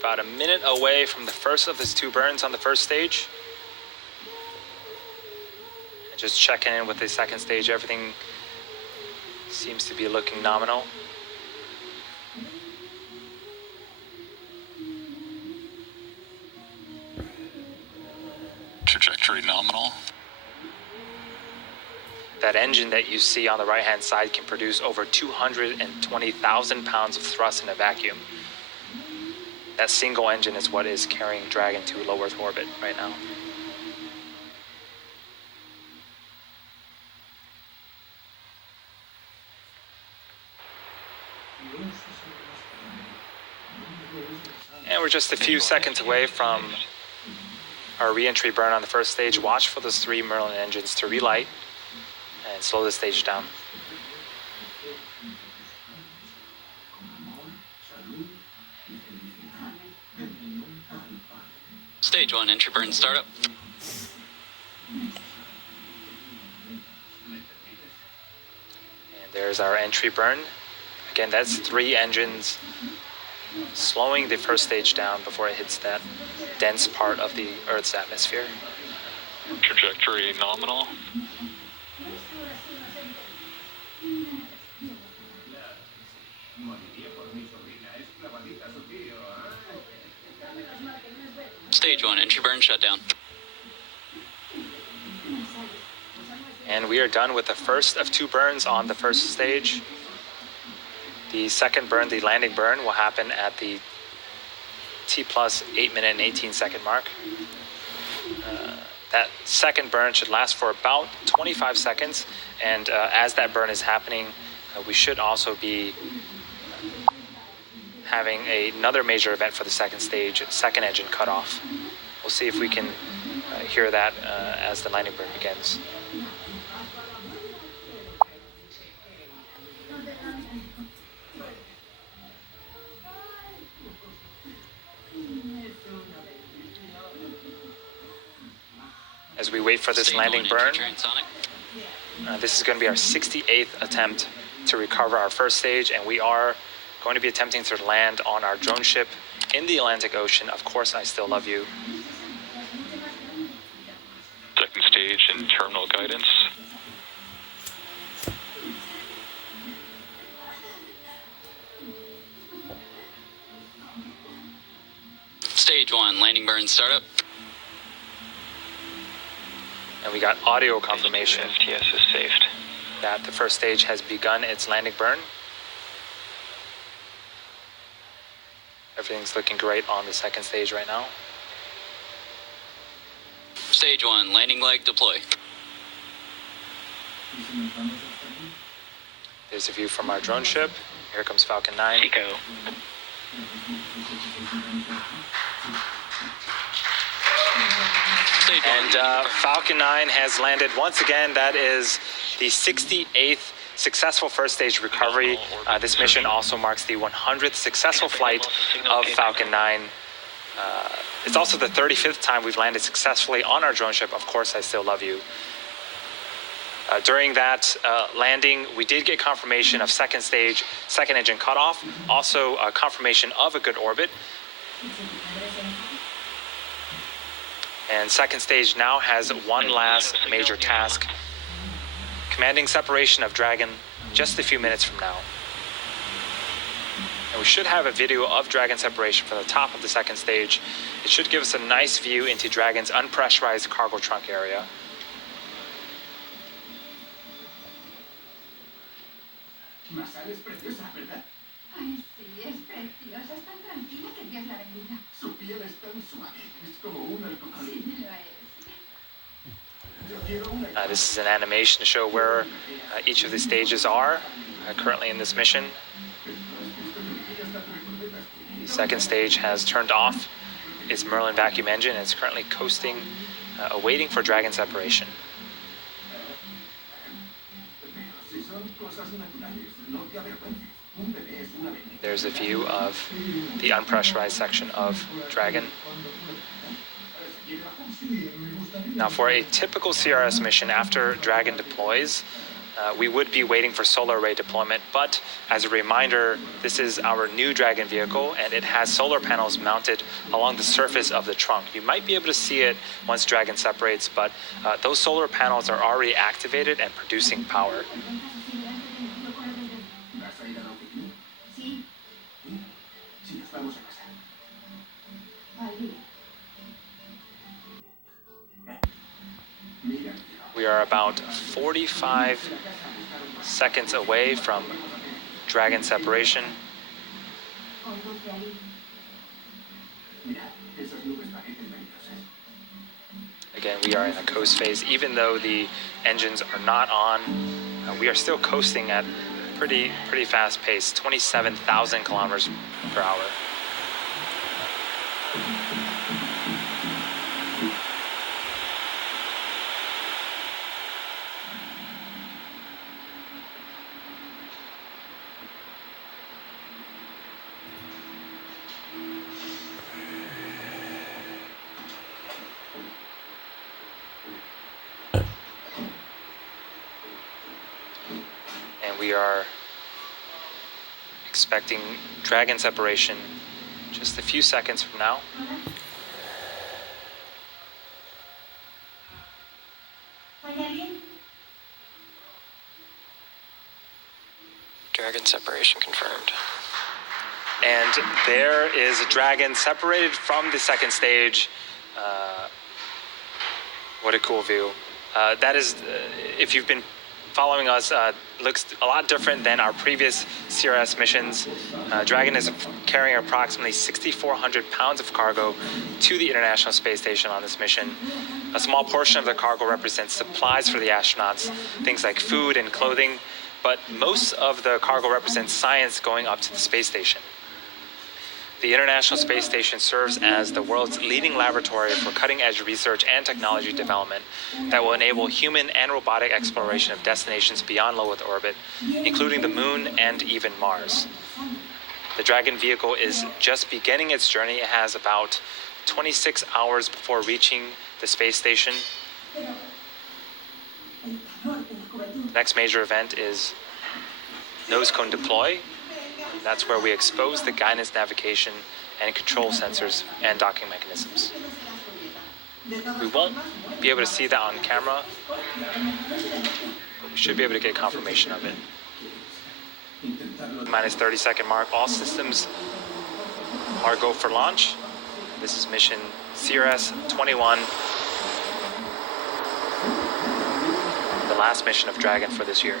about a minute away from the first of his 2 burns on the first stage. And just checking in with the second stage, everything seems to be looking nominal. Trajectory nominal. That engine that you see on the right-hand side can produce over 220,000 pounds of thrust in a vacuum. That single engine is what is carrying Dragon to low Earth orbit right now. And we're just a few seconds away from our re-entry burn on the first stage. Watch for those 3 Merlin engines to relight and slow the stage down. Stage 1, entry burn startup. And there's our entry burn. Again, that's 3 engines slowing the first stage down before it hits that dense part of the Earth's atmosphere. Trajectory nominal. Stage 1, entry burn shutdown. And we are done with the first of 2 burns on the first stage. The second burn, the landing burn, will happen at the T plus 8 minute and 18 second mark. That second burn should last for about 25 seconds. And as that burn is happening, we should also be having another major event for the second stage, second engine cutoff. We'll see if we can hear that as the landing burn begins. As we wait for this landing burn, this is going to be our 68th attempt to recover our first stage, and we are going to be attempting to land on our drone ship in the Atlantic Ocean. Of course, I still love you. Second stage and terminal guidance. Stage 1, landing burn startup. And we got audio confirmation STS is saved. that the first stage has begun its landing burn. Everything's looking great on the second stage right now. Stage 1, landing leg deploy. There's a view from our drone ship. Here comes Falcon 9. Eco. And Falcon 9 has landed once again. That is the 68th successful first stage recovery. This mission also marks the 100th successful flight of Falcon 9. It's also the 35th time we've landed successfully on our drone ship. Of course, I still love you. During that landing, we did get confirmation of second stage, second engine cutoff, also confirmation of a good orbit. And second stage now has one last major task, commanding separation of Dragon just a few minutes from now. And we should have a video of Dragon separation from the top of the second stage. It should give us a nice view into Dragon's unpressurized cargo trunk area. Masal es preciosa, ¿verdad? Ay, sí, es preciosa, es tan tranquila que Dios la bendiga. Su piel es tan suave, es como un alcohol. Sí, lo es. Yo quiero una. This is an animation to show where each of the stages are currently in this mission. The second stage has turned off its Merlin vacuum engine and is currently coasting, awaiting for Dragon separation. Si son cosas naturales, no te avergüences. Un bebé es una bebé. There's a view of the unpressurized section of Dragon. Now for a typical CRS mission, after Dragon deploys, we would be waiting for solar array deployment, but as a reminder, this is our new Dragon vehicle, and it has solar panels mounted along the surface of the trunk. You might be able to see it once Dragon separates, but those solar panels are already activated and producing power. ¿Vas a ir a la oficina? Sí, Sí, nos vamos a casa. vale. Mira, We are about 45 seconds away from Dragon separation. Conduce ahí. mira, esas nubes parecen venenosas. Again, we are in a coast phase. Even though the engines are not on, we are still coasting at pretty fast pace, 27,000 kilometers per hour. And we are expecting Dragon separation just a few seconds from now. ¿Hay alguien? Dragon separation confirmed. And there is a Dragon separated from the second stage. What a cool view. That is, if you've been following us, looks a lot different than our previous CRS missions. Dragon is carrying approximately 6,400 pounds of cargo to the International Space Station on this mission. A small portion of the cargo represents supplies for the astronauts, things like food and clothing, but most of the cargo represents science going up to the space station. The International Space Station serves as the world's leading laboratory for cutting-edge research and technology development that will enable human and robotic exploration of destinations beyond low Earth orbit, including the Moon and even Mars. The Dragon vehicle is just beginning its journey. It has about 26 hours before reaching the space station. Next major event is nose cone deploy. That's where we expose the guidance, navigation, and control sensors and docking mechanisms. We won't be able to see that on camera, but we should be able to get confirmation of it. Minus 30-second mark. All systems are go for launch. This is mission CRS-21, the last mission of Dragon for this year.